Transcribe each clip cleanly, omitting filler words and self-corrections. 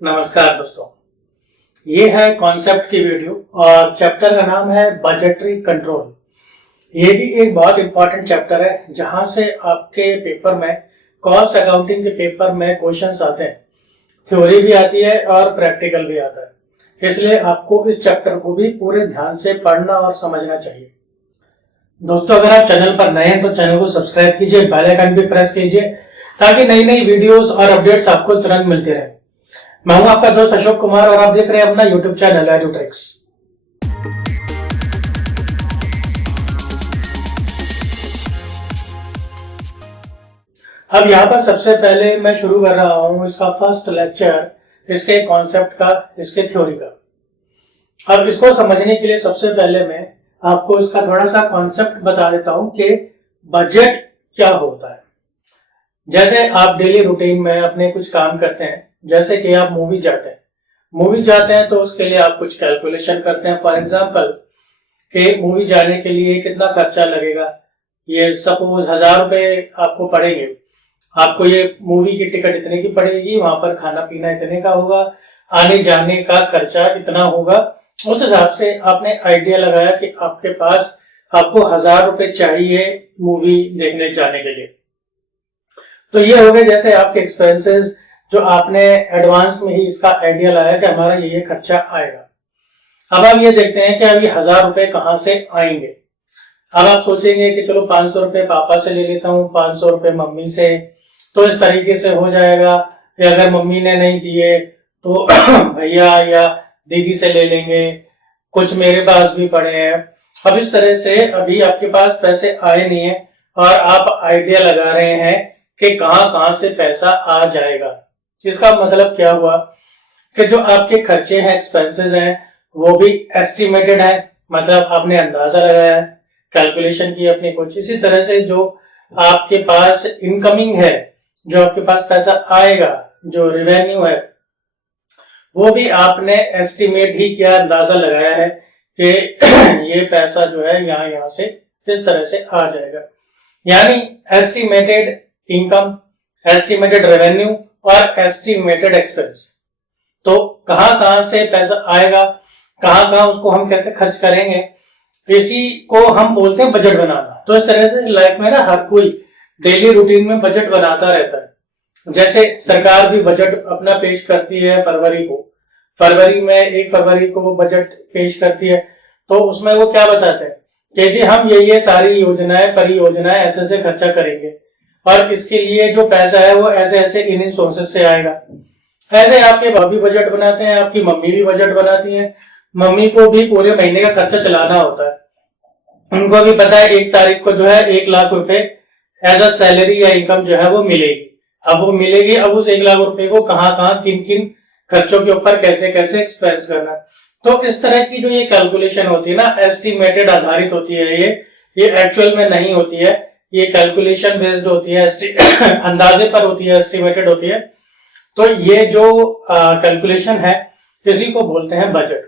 नमस्कार दोस्तों, ये है कॉन्सेप्ट की वीडियो और चैप्टर का नाम है बजटरी कंट्रोल। ये भी एक बहुत इंपॉर्टेंट चैप्टर है जहां से आपके पेपर में कॉस्ट अकाउंटिंग के पेपर में क्वेश्चंस आते हैं, थ्योरी भी आती है और प्रैक्टिकल भी आता है। इसलिए आपको इस चैप्टर को भी पूरे ध्यान से पढ़ना और समझना चाहिए। दोस्तों, अगर आप चैनल पर नए हैं तो चैनल को सब्सक्राइब कीजिए, बेल आइकन भी प्रेस कीजिए ताकि नई नई वीडियोस और अपडेट्स आपको तुरंत मिलते रहे। मैं हूं आपका दोस्त अशोक कुमार और आप देख रहे हैं अपना यूट्यूब चैनल एडुट्रिक्स। अब यहाँ पर सबसे पहले मैं शुरू कर रहा हूं इसका फर्स्ट लेक्चर, इसके कॉन्सेप्ट का, इसके थ्योरी का। अब इसको समझने के लिए सबसे पहले मैं आपको इसका थोड़ा सा कॉन्सेप्ट बता देता हूं कि बजट क्या होता है। जैसे आप डेली रूटीन में अपने कुछ काम करते हैं, जैसे कि आप मूवी जाते हैं तो उसके लिए आप कुछ कैलकुलेशन करते हैं। फॉर एग्जांपल कि मूवी जाने के लिए कितना खर्चा लगेगा, ये सपोज 1000 रुपए आपको पड़ेंगे। आपको ये मूवी की टिकट इतने की पड़ेगी, वहां पर खाना पीना इतने का होगा, आने जाने का खर्चा इतना होगा। उस हिसाब से आपने आइडिया लगाया कि आपके पास आपको 1000 रुपए चाहिए मूवी देखने जाने के लिए। तो ये हो गए जैसे आपके एक्सपेंसेस, जो आपने एडवांस में ही इसका आइडिया लाया कि हमारा ये खर्चा आएगा। अब आप ये देखते हैं कि अब ये 1000 रुपए कहां से आएंगे। अब आप सोचेंगे कि चलो 500 रुपए पापा से ले लेता हूँ, 500 रुपए मम्मी से, तो इस तरीके से हो जाएगा। या अगर मम्मी ने नहीं दिए तो भैया या दीदी से ले लेंगे, कुछ मेरे पास भी पड़े हैं। अब इस तरह से अभी आपके पास पैसे आए नहीं है और आप आइडिया लगा रहे हैं कि कहां से पैसा आ जाएगा। इसका मतलब क्या हुआ कि जो आपके खर्चे हैं, एक्सपेंसेस हैं, वो भी एस्टिमेटेड है, मतलब आपने अंदाजा लगाया है, कैलकुलेशन की अपनी कुछ। इसी तरह से जो आपके पास इनकमिंग है, जो आपके पास पैसा आएगा, जो रेवेन्यू है, वो भी आपने एस्टिमेट ही किया, अंदाजा लगाया है कि ये पैसा जो है यहां से इस तरह से आ जाएगा। यानी एस्टिमेटेड इनकम, एस्टिमेटेड रेवेन्यू और एस्टिमेटेड एक्सपेंस। तो कहां से पैसा आएगा, कहां उसको हम कैसे खर्च करेंगे, इसी को हम बोलते हैं बजट बनाना। तो इस तरह से लाइफ में ना हर कोई डेली रूटीन में बजट बनाता रहता है। जैसे सरकार भी बजट अपना पेश करती है फरवरी में 1 फरवरी को बजट पेश करती है। तो उसमें वो क्या बताते हैं कि जी हम ये सारी योजनाएं, परियोजनाएं ऐसे ऐसे खर्चा करेंगे और इसके लिए जो पैसा है वो ऐसे ऐसे इन सोर्सेस से आएगा। ऐसे आपके भाभी बजट बनाते हैं, आपकी मम्मी भी बजट बनाती है। मम्मी को भी पूरे महीने का खर्चा चलाना होता है। उनको भी पता है 1 तारीख को जो है 1 लाख रुपए एज अ सैलरी या इनकम जो है वो मिलेगी। अब वो मिलेगी, अब उस 1 लाख रुपए को कहां किन किन खर्चों के ऊपर कैसे कैसे एक्सपेंस करना। तो इस तरह की जो ये कैलकुलेशन होती है ना, एस्टिमेटेड आधारित होती है। ये एक्चुअल में नहीं होती है, ये कैलकुलेशन बेस्ड होती है, अंदाजे पर होती है, एस्टिमेटेड होती है। तो ये जो कैलकुलेशन है इसी को बोलते हैं बजट।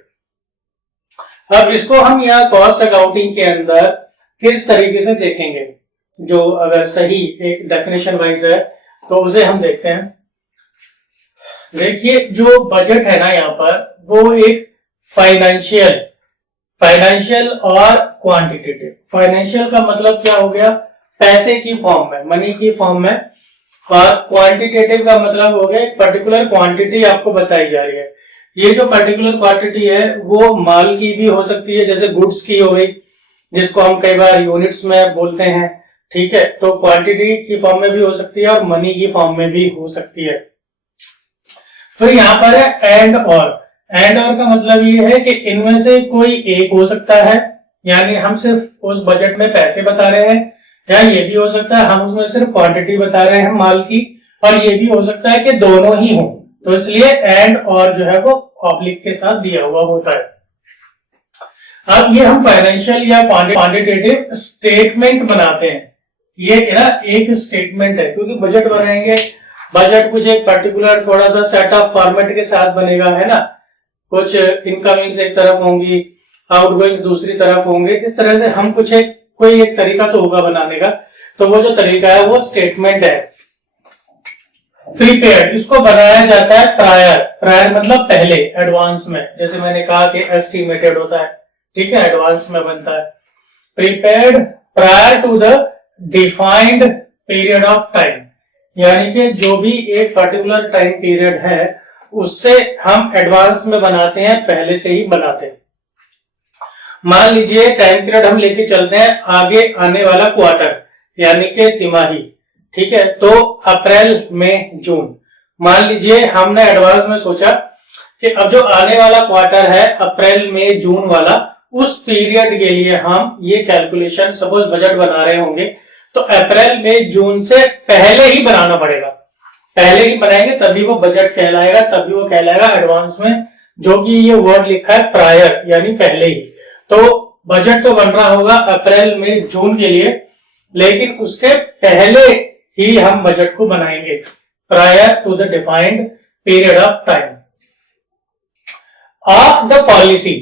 अब इसको हम यहाँ कॉस्ट अकाउंटिंग के अंदर किस तरीके से देखेंगे, जो अगर सही एक डेफिनेशन वाइज है तो उसे हम देखते हैं। देखिए, जो बजट है ना यहाँ पर, वो एक फाइनेंशियल और क्वांटिटेटिव। फाइनेंशियल का मतलब क्या हो गया, पैसे की फॉर्म में, मनी की फॉर्म में, और क्वांटिटेटिव का मतलब हो गया एक पर्टिकुलर क्वांटिटी आपको बताई जा रही है। ये जो पर्टिकुलर क्वांटिटी है वो माल की भी हो सकती है, जैसे गुड्स की हो गई, जिसको हम कई बार यूनिट्स में बोलते हैं, ठीक है। तो क्वांटिटी की फॉर्म में भी हो सकती है और मनी की फॉर्म में भी हो सकती है। फिर यहाँ पर है एंड और का मतलब ये है कि इनमें से कोई एक हो सकता है, यानी हम सिर्फ उस बजट में पैसे बता रहे हैं, या ये भी हो सकता है हम उसमें सिर्फ क्वांटिटी बता रहे हैं माल की, और ये भी हो सकता है कि दोनों ही हो। तो इसलिए एंड और जो है वो ऑब्लिक के साथ दिया हुआ होता है। अब ये हम फाइनेंशियल या क्वांटिटेटिव स्टेटमेंट बनाते हैं। ये ना एक स्टेटमेंट है, क्योंकि बजट बनाएंगे, बजट कुछ एक पर्टिकुलर थोड़ा सा सेट ऑफ फॉर्मेट के साथ बनेगा, है ना। कुछ इनकमिंग्स एक तरफ होंगी, आउटगोइंग्स दूसरी तरफ होंगे। इस तरह से हम कोई एक तरीका तो होगा बनाने का। तो वो जो तरीका है वो स्टेटमेंट है। प्रीपेड इसको बनाया जाता है प्रायर, प्रायर मतलब पहले, एडवांस में, जैसे मैंने कहा कि एस्टिमेटेड होता है, ठीक है, एडवांस में बनता है। Prepaid prior to the defined period of time, यानी कि जो भी एक पर्टिकुलर टाइम पीरियड है उससे हम एडवांस में बनाते हैं, पहले से ही बनाते हैं। मान लीजिए टाइम पीरियड हम लेके चलते हैं आगे आने वाला क्वार्टर यानी कि तिमाही, ठीक है, तो अप्रैल मई जून, मान लीजिए हमने एडवांस में सोचा कि अब जो आने वाला क्वार्टर है अप्रैल मई जून वाला, उस पीरियड के लिए हम ये कैलकुलेशन, सपोज बजट बना रहे होंगे तो अप्रैल मई जून से पहले ही बनाना पड़ेगा, पहले ही बनाएंगे तभी वो बजट कहलाएगा, तभी वो कहलाएगा एडवांस में, जो कि ये वर्ड लिखा है प्रायर यानी पहले ही। तो बजट तो बन रहा होगा अप्रैल मई जून के लिए, लेकिन उसके पहले ही हम बजट को बनाएंगे, prior to the defined period of time of the policy.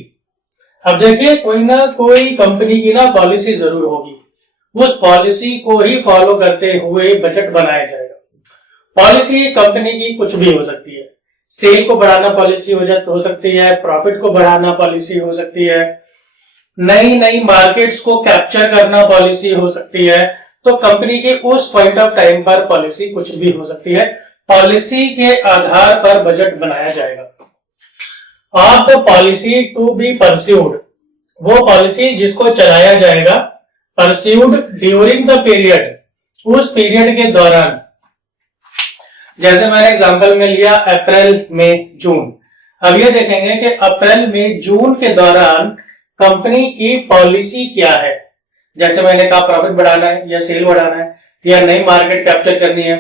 अब देखिए कोई ना कोई कंपनी की ना पॉलिसी जरूर होगी, उस पॉलिसी को ही फॉलो करते हुए बजट बनाया जाएगा। पॉलिसी कंपनी की कुछ भी हो सकती है, सेल को बढ़ाना पॉलिसी हो सकती है, प्रॉफिट को बढ़ाना पॉलिसी हो सकती है, नई नई मार्केट्स को कैप्चर करना पॉलिसी हो सकती है। तो कंपनी की उस पॉइंट ऑफ टाइम पर पॉलिसी कुछ भी हो सकती है, पॉलिसी के आधार पर बजट बनाया जाएगा। Of the policy to be pursued, वो पॉलिसी जिसको चलाया जाएगा, परस्यूड ड्यूरिंग द पीरियड, उस पीरियड के दौरान। जैसे मैंने एग्जांपल में लिया अप्रैल मई जून, अब ये देखेंगे कि अप्रैल मई जून के दौरान कंपनी की पॉलिसी क्या है। जैसे मैंने कहा प्रॉफिट बढ़ाना है या सेल बढ़ाना है या नई मार्केट कैप्चर करनी है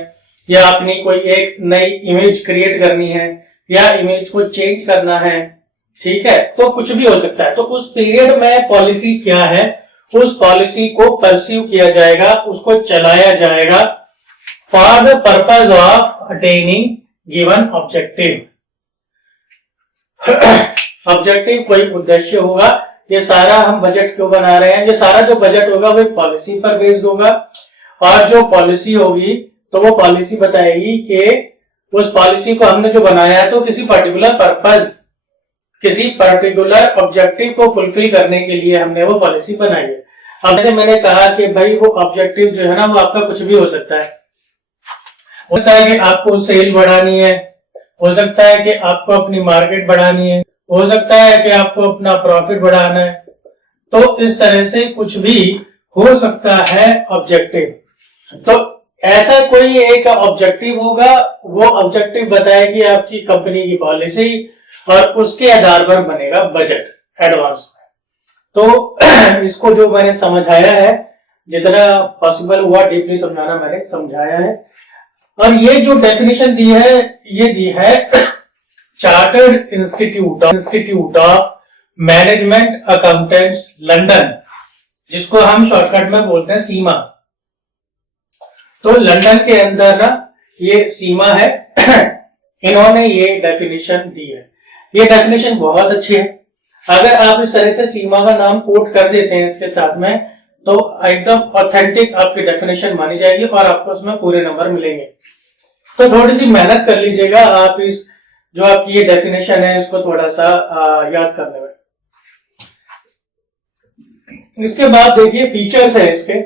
या अपनी कोई एक नई इमेज क्रिएट करनी है या इमेज को चेंज करना है, ठीक है, तो कुछ भी हो सकता है। तो उस पीरियड में पॉलिसी क्या है, उस पॉलिसी को परस्यू किया जाएगा, उसको चलाया जाएगा for the purpose of attaining given objective. Objective कोई उद्देश्य होगा, ये सारा हम बजट क्यों बना रहे हैं, ये सारा जो बजट होगा वो पॉलिसी पर बेस्ड होगा, और जो पॉलिसी होगी तो वो पॉलिसी बताएगी कि उस पॉलिसी को हमने जो बनाया है तो किसी पर्टिकुलर पर्पस, किसी पर्टिकुलर ऑब्जेक्टिव को फुलफिल करने के लिए हमने वो पॉलिसी बनाई है। अब जैसे मैंने कहा कि भाई वो ऑब्जेक्टिव जो है ना वो आपका कुछ भी हो सकता है, होता है कि आपको सेल बढ़ानी है, हो सकता है कि आपको अपनी मार्केट बढ़ानी है, हो सकता है कि आपको अपना प्रॉफिट बढ़ाना है, तो इस तरह से कुछ भी हो सकता है ऑब्जेक्टिव। तो ऐसा कोई एक ऑब्जेक्टिव होगा, वो ऑब्जेक्टिव बताएगी आपकी कंपनी की पॉलिसी और उसके आधार पर बनेगा बजट एडवांस में। तो इसको जो मैंने समझाया है, जितना पॉसिबल हुआ डीपली समझाना मैंने समझाया है। और ये जो डेफिनेशन दी है, ये दी है chartered institute of management accountants London, जिसको हम शॉर्टकट में बोलते हैं सीमा। तो लंदन के अंदर ना ये सीमा है, इन्होंने ये डेफिनेशन दी है। ये डेफिनेशन बहुत अच्छी है, अगर आप इस तरह से सीमा का नाम कोट कर देते हैं इसके साथ में तो एकदम ऑथेंटिक आपकी डेफिनेशन मानी जाएगी और आपको उसमें पूरे नंबर मिलेंगे। तो थोड़ी सी मेहनत कर लीजिएगा आप इस जो आपकी ये डेफिनेशन है इसको थोड़ा सा याद करने में। इसके बाद देखिए फीचर्स है इसके,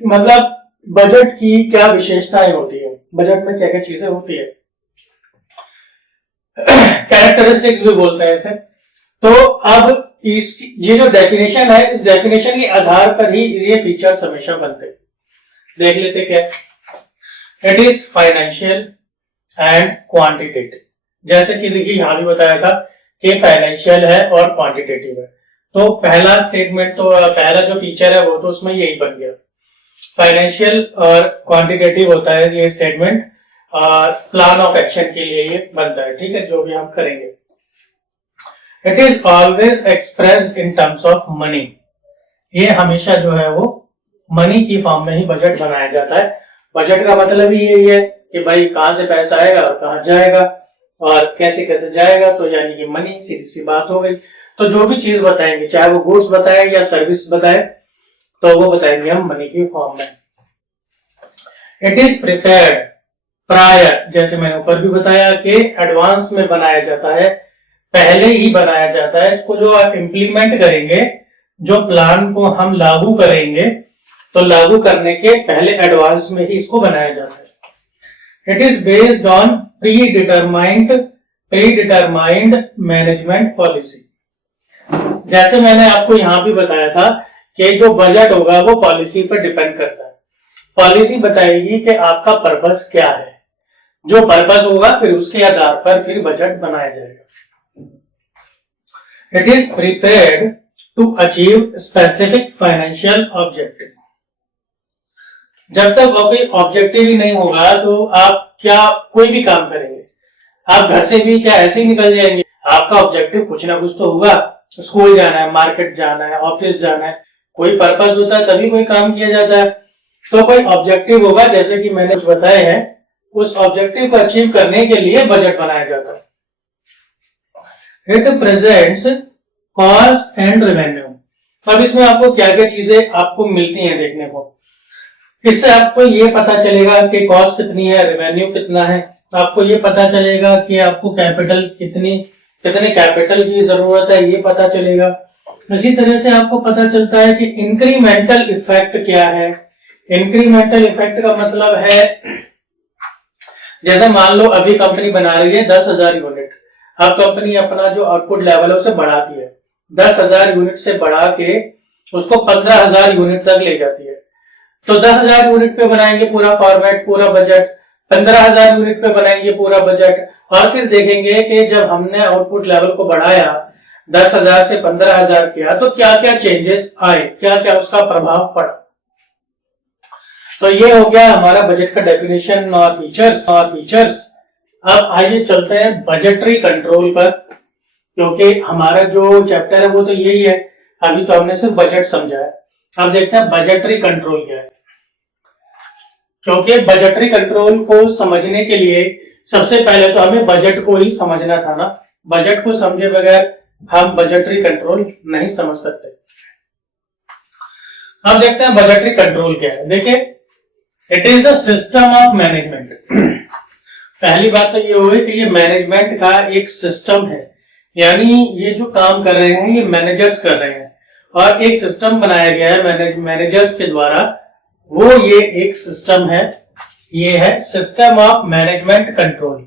मतलब बजट की क्या विशेषताएं होती है, बजट में क्या क्या चीजें होती है, कैरेक्टरिस्टिक्स भी बोलते हैं इसे। तो अब ये जो डेफिनेशन है, इस डेफिनेशन के आधार पर ही ये फीचर्स हमेशा बनते हैं। देख लेते क्या, it is financial and quantitative. जैसे कि देखिए यहां भी बताया था कि फाइनेंशियल है और क्वांटिटेटिव है। तो पहला स्टेटमेंट तो पहला जो फीचर है वो तो उसमें यही बन गया, फाइनेंशियल और क्वांटिटेटिव होता है ये स्टेटमेंट, और प्लान ऑफ एक्शन के लिए ये बनता है, ठीक है, जो भी हम करेंगे। It is always expressed in terms of money, ये हमेशा जो है वो मनी की फॉर्म में ही बजट बनाया जाता है। बजट का मतलब ही यही है कि भाई कहां से पैसा आएगा और कहां जाएगा और कैसे कैसे जाएगा, तो यानी कि मनी, सीधी सी बात हो गई। तो जो भी चीज बताएंगे, चाहे वो गुड्स बताए या सर्विस बताए, तो वो बताएंगे हम मनी की फॉर्म में। इट इज प्रिपेयर्ड प्रायर, जैसे मैंने ऊपर भी बताया कि एडवांस में बनाया जाता है, पहले ही बनाया जाता है। इसको जो इम्प्लीमेंट करेंगे, जो प्लान को हम लागू करेंगे, तो लागू करने के पहले एडवांस में ही इसको बनाया जाता है। It is based on pre determined management policy. जैसे मैंने आपको यहां भी बताया था कि जो बजट होगा वो पॉलिसी पर डिपेंड करता है। पॉलिसी बताएगी कि आपका पर्पस क्या है, जो पर्पस होगा फिर उसके आधार पर फिर बजट बनाया जाएगा। It is prepared to achieve specific financial objective. जब तक कोई ऑब्जेक्टिव ही नहीं होगा तो आप क्या कोई भी काम करेंगे, आप घर से भी क्या ऐसे ही निकल जाएंगे? आपका ऑब्जेक्टिव कुछ ना कुछ तो होगा। स्कूल जाना है, मार्केट जाना है, ऑफिस जाना है, कोई पर्पस होता है तभी कोई काम किया जाता है। तो कोई ऑब्जेक्टिव होगा, जैसे कि मैंने कुछ बताए हैं, उस ऑब्जेक्टिव को अचीव करने के लिए बजट बनाया जाता है। It presents cost and revenue. अब इसमें आपको क्या क्या चीजें आपको मिलती हैं देखने को। इससे आपको ये पता चलेगा कि कॉस्ट कितनी है, रेवेन्यू कितना है, आपको ये पता चलेगा कि आपको कैपिटल कितने कैपिटल की जरूरत है, ये पता चलेगा। इसी तरह से आपको पता चलता है कि इंक्रीमेंटल इफेक्ट क्या है। इंक्रीमेंटल इफेक्ट का मतलब है, जैसे मान लो अभी कंपनी बना रही है 10,000 यूनिट, अब कंपनी अपना जो आउटपुट लेवल है उसे बढ़ाती है, 10,000 यूनिट से बढ़ा के उसको 15,000 यूनिट तक ले जाती है। तो 10,000 यूनिट पे बनाएंगे पूरा फॉर्मेट, पूरा बजट, 15,000 यूनिट पे बनाएंगे पूरा बजट, और फिर देखेंगे कि जब हमने आउटपुट लेवल को बढ़ाया 10,000 से 15,000 किया तो क्या क्या चेंजेस आए, क्या क्या उसका प्रभाव पड़ा। तो ये हो गया हमारा बजट का डेफिनेशन और फीचर्स। अब आइए चलते हैं बजटरी कंट्रोल पर, क्योंकि हमारा जो चैप्टर है वो तो यही है। अभी तो हमने सिर्फ बजट समझा है, अब देखते हैं बजटरी कंट्रोल क्या है। क्योंकि बजटरी कंट्रोल को समझने के लिए सबसे पहले तो हमें बजट को ही समझना था ना। बजट को समझे बगैर हम बजटरी कंट्रोल नहीं समझ सकते। अब देखते हैं बजटरी कंट्रोल क्या है। देखिए, it is a system of management. पहली बात तो ये हुई कि ये मैनेजमेंट का एक सिस्टम है, यानी ये जो काम कर रहे हैं ये मैनेजर्स कर रहे हैं, और एक सिस्टम बनाया गया है मैनेजर्स के द्वारा। वो ये एक सिस्टम है, ये है सिस्टम ऑफ मैनेजमेंट कंट्रोल।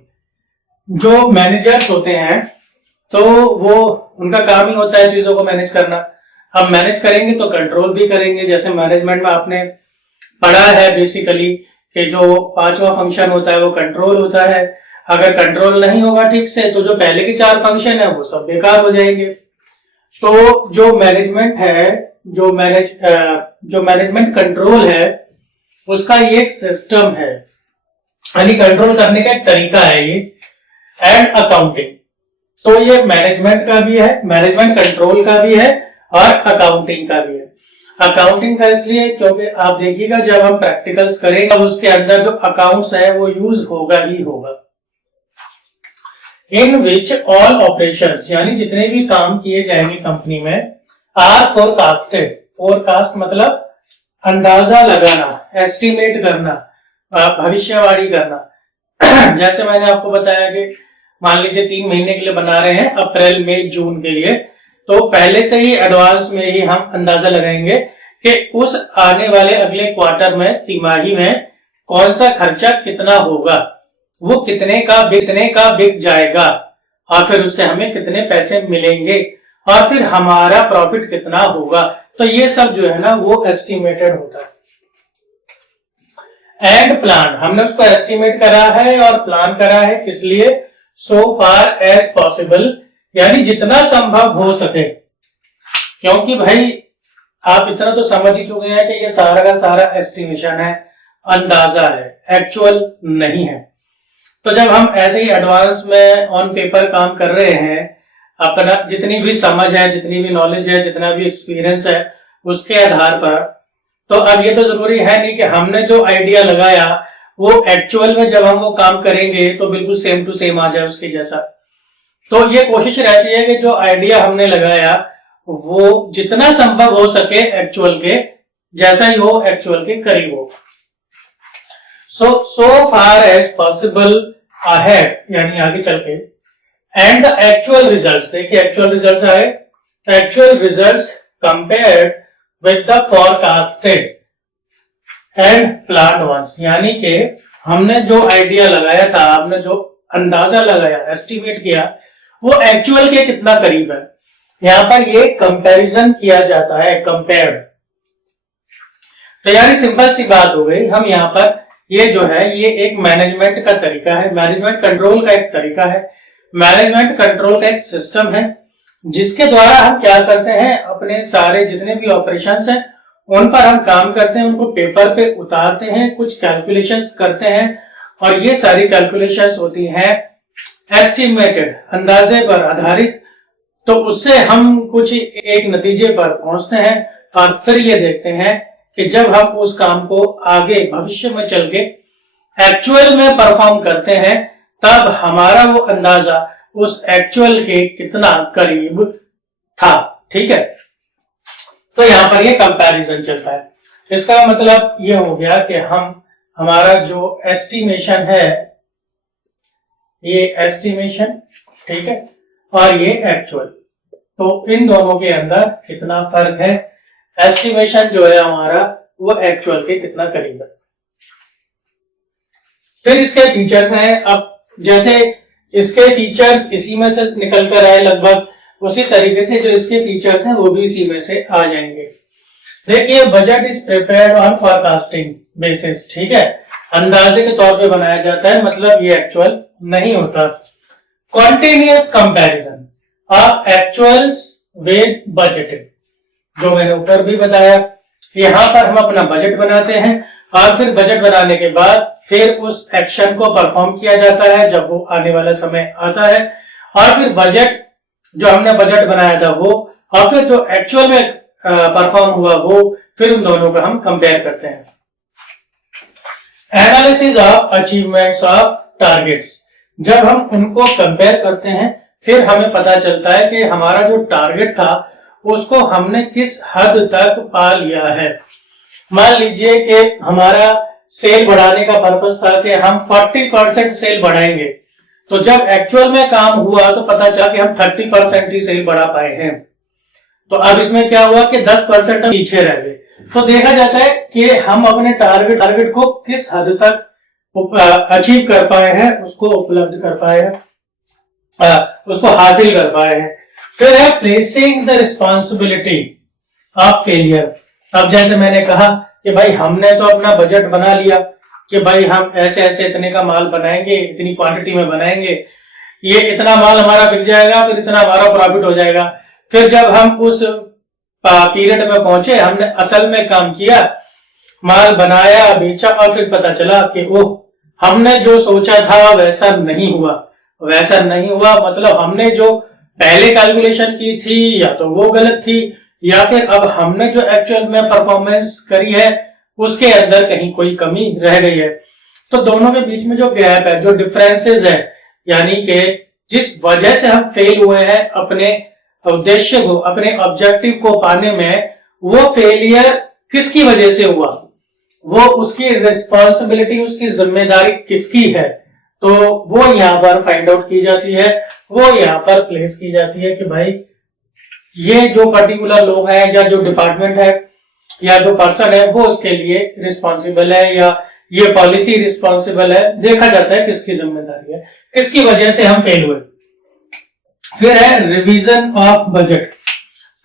जो मैनेजर्स होते हैं तो वो उनका काम ही होता है चीजों को मैनेज करना। अब मैनेज करेंगे तो कंट्रोल भी करेंगे। जैसे मैनेजमेंट में आपने पढ़ा है बेसिकली कि जो 5वां फंक्शन होता है वो कंट्रोल होता है। अगर कंट्रोल नहीं होगा ठीक से तो जो पहले के 4 फंक्शन है वो सब बेकार हो जाएंगे। तो जो मैनेजमेंट है, जो मैनेजमेंट कंट्रोल है, उसका ये एक सिस्टम है, यानी कंट्रोल करने का एक तरीका है ये। एंड अकाउंटिंग, तो ये मैनेजमेंट का भी है, मैनेजमेंट कंट्रोल का भी है और अकाउंटिंग का भी है। अकाउंटिंग का इसलिए क्योंकि आप देखिएगा जब हम प्रैक्टिकल्स करेंगे अब उसके अंदर जो अकाउंट्स है वो यूज होगा ही होगा। इन विच ऑल ऑपरेशंस, यानी जितने भी काम किए जाएंगे कंपनी में, आर फोरकास्टेड। फोरकास्ट मतलब अंदाजा लगाना, एस्टिमेट करना, भविष्यवाणी करना। जैसे मैंने आपको बताया कि मान लीजिए 3 महीने के लिए बना रहे हैं, अप्रैल मई जून के लिए, तो पहले से ही एडवांस में ही हम अंदाजा लगाएंगे कि उस आने वाले अगले क्वार्टर में, तिमाही में कौन सा खर्चा कितना होगा, वो कितने का बिक जाएगा, और फिर उससे हमें कितने पैसे मिलेंगे, और फिर हमारा प्रॉफिट कितना होगा। तो ये सब जो है ना वो एस्टिमेटेड होता है। एंड प्लान, हमने उसको एस्टिमेट करा है और प्लान करा है, किस लिए? सो फार एज पॉसिबल, यानी जितना संभव हो सके। क्योंकि भाई आप इतना तो समझ ही चुके हैं कि ये सारा का सारा एस्टिमेशन है, अंदाजा है, एक्चुअल नहीं है। तो जब हम ऐसे ही एडवांस में ऑन पेपर काम कर रहे हैं, अपना जितनी भी समझ है, जितनी भी नॉलेज है, जितना भी एक्सपीरियंस है, उसके आधार पर, तो अब ये तो जरूरी है नहीं कि हमने जो आइडिया लगाया वो एक्चुअल में जब हम वो काम करेंगे तो बिल्कुल सेम टू सेम आ जाए उसके जैसा। तो ये कोशिश रहती है कि जो आइडिया हमने लगाया वो जितना संभव हो सके एक्चुअल के जैसा ही हो, एक्चुअल के करीब हो। so far as possible ahead, यानी आगे चल के, and the actual results, देखिए actual results आए, actual results compared with the forecasted and planned ones, यानी कि हमने जो आइडिया लगाया था, हमने जो अंदाजा लगाया, एस्टिमेट किया, वो एक्चुअल के कितना करीब है, यहां पर ये कंपैरिजन किया जाता है, कंपेयर्ड। तो यार सिंपल सी बात हो गई, हम यहाँ पर ये जो है ये एक मैनेजमेंट का तरीका है, मैनेजमेंट कंट्रोल का एक तरीका है, मैनेजमेंट कंट्रोल का एक सिस्टम है, जिसके द्वारा हम क्या करते हैं, अपने सारे जितने भी ऑपरेशंस हैं उन पर हम काम करते हैं, उनको पेपर पे उतारते हैं, कुछ कैलकुलेशंस करते हैं, और ये सारी कैलकुलेशंस होती हैं एस्टिमेटेड, अंदाजे पर आधारित। तो उससे हम कुछ एक नतीजे पर पहुंचते हैं और फिर ये देखते हैं कि जब हम उस काम को आगे भविष्य में चल के एक्चुअल में परफॉर्म करते हैं, तब हमारा वो अंदाजा उस एक्चुअल के कितना करीब था। ठीक है, तो यहां पर ये कंपैरिजन चलता है। इसका मतलब ये हो गया कि हमारा जो एस्टिमेशन है, ये एस्टिमेशन, ठीक है, और ये एक्चुअल, तो इन दोनों के अंदर कितना फर्क है, एस्टिमेशन जो है हमारा वो एक्चुअल के कितना करीब है। फिर इसके फीचर्स हैं। अब जैसे इसके फीचर्स इसी में से निकल कर आए, लगभग उसी तरीके से जो इसके फीचर्स हैं वो भी इसी में से आ जाएंगे। देखिए, budget is prepared on forecasting basis, ठीक है, अंदाजे के तौर पे बनाया जाता है, मतलब ये एक्चुअल नहीं होता। Continuous comparison of actuals with budgeted, जो मैंने ऊपर भी बताया, यहां पर हम अपना बजट बनाते हैं और फिर बजट बनाने के बाद फिर उस एक्शन को परफॉर्म किया जाता है जब वो आने वाला समय आता है, और फिर बजट जो हमने बजट बनाया था वो, और फिर जो एक्चुअल में परफॉर्म हुआ वो, फिर उन दोनों को हम कंपेयर करते हैं। Analysis of achievements of targets, जब हम उनको कंपेयर करते हैं फिर हमें पता चलता है कि हमारा जो टारगेट था उसको हमने किस हद तक पा लिया है। मान लीजिए कि हमारा सेल बढ़ाने का पर्पस था कि हम 40% सेल बढ़ाएंगे, तो जब एक्चुअल में काम हुआ तो पता चला कि हम 30% ही सेल बढ़ा पाए हैं। तो अब इसमें क्या हुआ कि 10% हम पीछे रह गए। तो देखा जाता है कि हम अपने टारगेट को किस हद तक अचीव कर पाए हैं, उसको उपलब्ध कर पाए हैं, उसको हासिल कर पाए हैं। फिर है placing the responsibility of failure. अब जैसे मैंने कहा कि भाई हमने तो अपना बजट बना लिया कि भाई हम ऐसे ऐसे इतने का माल बनाएंगे, इतनी क्वांटिटी में बनाएंगे, ये इतना माल हमारा बिक जाएगा, फिर इतना हमारा प्रॉफिट हो जाएगा। फिर जब हम उस पीरियड में पहुंचे, हमने असल में काम किया, माल बनाया, बेचा, और फिर पता चला कि ओह हमने जो सोचा था वैसा नहीं हुआ। वैसा नहीं हुआ मतलब हमने जो पहले कैलकुलेशन की थी या तो वो गलत थी, या फिर अब हमने जो एक्चुअल में परफॉर्मेंस करी है उसके अंदर कहीं कोई कमी रह गई है। तो दोनों के बीच में जो गैप है, जो डिफरेंसेस है, यानी कि जिस वजह से हम फेल हुए हैं अपने उद्देश्य को, अपने ऑब्जेक्टिव को पाने में, वो फेलियर किसकी वजह से हुआ, वो उसकी रिस्पॉन्सिबिलिटी, उसकी जिम्मेदारी किसकी है, तो वो यहाँ पर फाइंड आउट की जाती है, वो यहाँ पर प्लेस की जाती है कि भाई ये जो पर्टिकुलर लोग हैं या जो डिपार्टमेंट है या जो पर्सन है वो उसके लिए रिस्पॉन्सिबल है, या ये पॉलिसी रिस्पॉन्सिबल है। देखा जाता है किसकी जिम्मेदारी है, किसकी वजह से हम फेल हुए। फिर है रिवीजन ऑफ बजट।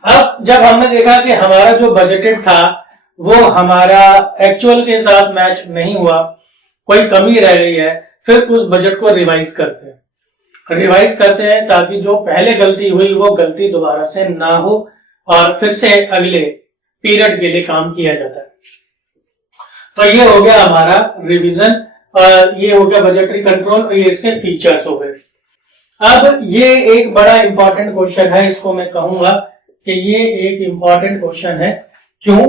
अब जब हमने देखा कि हमारा जो बजटेड था वो हमारा एक्चुअल के साथ मैच नहीं हुआ, कोई कमी रह गई है, फिर उस बजट को रिवाइज करते हैं। ताकि जो पहले गलती हुई वो गलती दोबारा से ना हो और फिर से अगले पीरियड के लिए काम किया जाता है। तो ये हो गया हमारा रिवीजन, और ये हो गया बजटरी कंट्रोल, और ये इसके फीचर्स हो गए। अब ये एक बड़ा इंपॉर्टेंट क्वेश्चन है, इसको मैं कहूंगा कि ये एक इंपॉर्टेंट क्वेश्चन है। क्यों?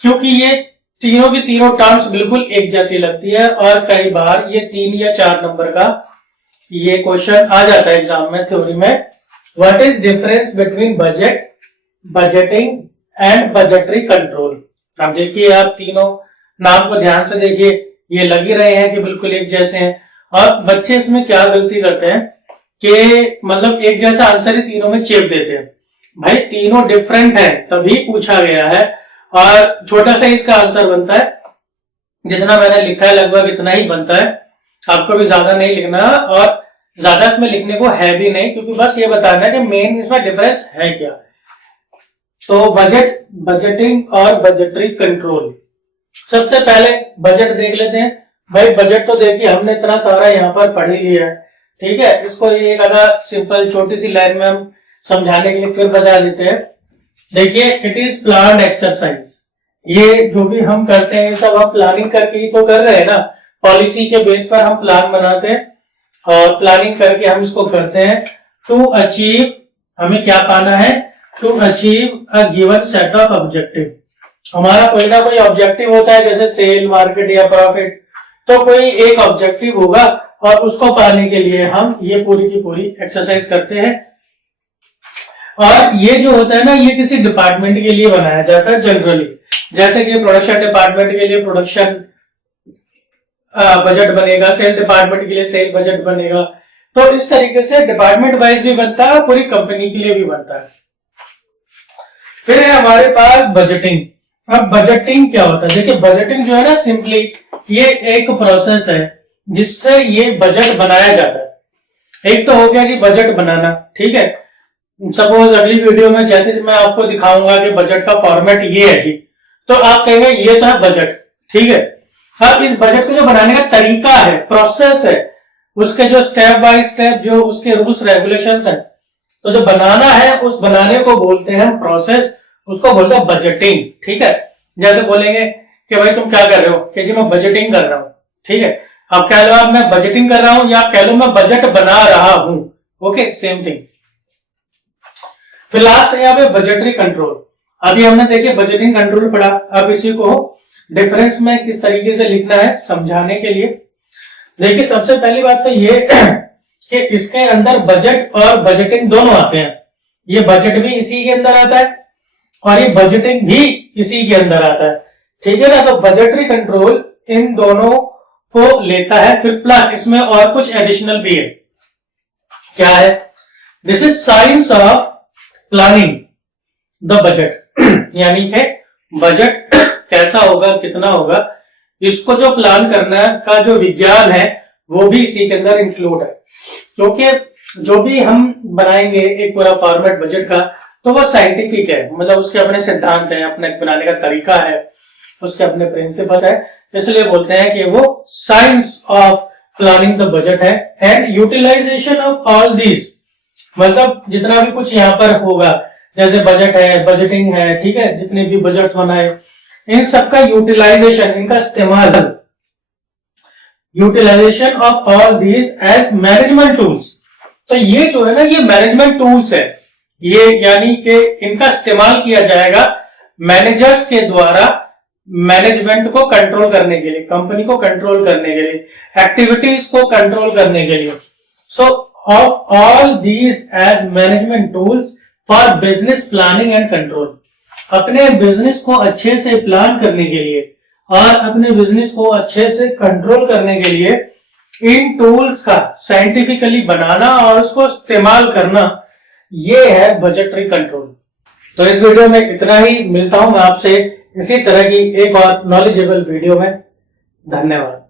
क्योंकि ये तीनों की तीनों टर्म्स बिल्कुल एक जैसी लगती है, और कई बार ये 3 या 4 नंबर का ये क्वेश्चन आ जाता है एग्जाम में, थ्योरी में। What is difference between budget, budgeting and budgetary control. अब देखिए, आप तीनों नाम को ध्यान से देखिए, ये लग ही रहे हैं कि बिल्कुल एक जैसे हैं। और बच्चे इसमें क्या गलती करते हैं कि मतलब एक जैसा आंसर ही तीनों में चेप देते हैं। भाई तीनों डिफरेंट है तभी पूछा गया है, और छोटा सा इसका आंसर बनता है, जितना मैंने लिखा है लगभग इतना ही बनता है, आपको भी ज्यादा नहीं लिखना और ज्यादा इसमें लिखने को है भी नहीं, क्योंकि बस ये बताना है कि मेन इसमें डिफरेंस है क्या। तो बजट, बजटिंग और बजटरी कंट्रोल। सबसे पहले बजट देख लेते हैं। भाई बजट तो देखिए हमने इतना सारा यहाँ पर पढ़ ही लिया है, ठीक है। इसको एक आधा सिंपल छोटी सी लाइन में हम समझाने के लिए फिर बता देते हैं। देखिए, इट इज प्लान्ड एक्सरसाइज। ये जो भी हम करते हैं सब हम प्लानिंग करके ही तो कर रहे हैं ना, पॉलिसी के बेस पर हम प्लान बनाते हैं और प्लानिंग करके हम इसको करते हैं टू अचीव, हमें क्या पाना है, to achieve a given set of objective. हमारा कोई ना कोई ऑब्जेक्टिव होता है, जैसे सेल, मार्केट या प्रॉफिट, तो कोई एक ऑब्जेक्टिव होगा और उसको पाने के लिए हम ये पूरी की पूरी एक्सरसाइज करते हैं। और ये जो होता है ना, ये किसी डिपार्टमेंट के लिए बनाया जाता है जनरली, जैसे कि प्रोडक्शन डिपार्टमेंट के लिए प्रोडक्शन बजट बनेगा, सेल डिपार्टमेंट के लिए सेल बजट बनेगा। तो इस तरीके से डिपार्टमेंट वाइज भी बनता है, पूरी कंपनी के लिए भी बनता है। फिर है हमारे पास बजटिंग। अब बजटिंग क्या होता है? देखिए बजटिंग जो है ना, सिंपली ये एक प्रोसेस है जिससे ये बजट बनाया जाता है। एक तो हो गया जी बजट बनाना, ठीक है। सपोज अगली वीडियो में जैसे मैं आपको दिखाऊंगा कि बजट का फॉर्मेट ये है जी, तो आप कहेंगे ये तो है बजट, ठीक है। अब इस बजट को जो बनाने का तरीका है, प्रोसेस है, उसके जो स्टेप बाय स्टेप जो उसके रूल्स रेगुलेशंस हैं, तो जो बनाना है उस बनाने को बोलते हैं प्रोसेस, उसको बोलते हैं बजटिंग, ठीक है। जैसे बोलेंगे कि भाई तुम क्या कर रहे हो, कि जी मैं बजटिंग कर रहा हूं, ठीक है। आप कह लो आप मैं बजटिंग कर रहा हूं, या आप कह लो मैं बजट बना रहा हूं, ओके, सेम थिंग। फिर लास्ट है यहाँ पे बजटरी कंट्रोल। अभी हमने देखिए बजटिंग कंट्रोल पढ़ा, अब इसी को डिफरेंस में किस तरीके से लिखना है समझाने के लिए। देखिए सबसे पहली बात तो ये कि इसके अंदर बजट और बजटिंग दोनों आते हैं। ये बजट भी इसी के अंदर आता है और ये बजटिंग भी इसी के अंदर आता है, ठीक है ना। तो बजटरी कंट्रोल इन दोनों को लेता है। फिर प्लस इसमें और कुछ एडिशनल भी है। क्या है? This is science of planning the budget यानी कि बजट कैसा होगा, कितना होगा, इसको जो प्लान करना का जो विज्ञान है वो भी इसी के अंदर इंक्लूड है। क्योंकि जो भी हम बनाएंगे एक पूरा फॉर्मेट बजट का, तो वो साइंटिफिक है, मतलब उसके अपने सिद्धांत हैं, अपने बनाने का तरीका है, उसके अपने प्रिंसिपल्स है, इसलिए बोलते हैं कि वो science of planning the budget है। And utilisation of all this, मतलब जितना भी कुछ यहाँ पर होगा, जैसे बजट है, बजटिंग है, ठीक है, जितने भी बजट्स बनाए, इन सबका यूटिलाइजेशन, इनका इस्तेमाल, utilisation of all this as management tools. तो ये जो है ना, ये मैनेजमेंट टूल्स है, ये यानी कि इनका इस्तेमाल किया जाएगा मैनेजर्स के द्वारा मैनेजमेंट को कंट्रोल करने के लिए, कंपनी को कंट्रोल करने के लिए, एक्टिविटीज को कंट्रोल करने के लिए। So of all these as management tools for business planning and control. अपने बिजनेस को अच्छे से प्लान करने के लिए और अपने बिजनेस को अच्छे से कंट्रोल करने के लिए इन टूल्स का साइंटिफिकली बनाना और उसको इस्तेमाल करना, ये है बजटरी कंट्रोल। तो इस वीडियो में इतना ही, मिलता हूं मैं आपसे इसी तरह की एक और नॉलेजेबल वीडियो में। धन्यवाद।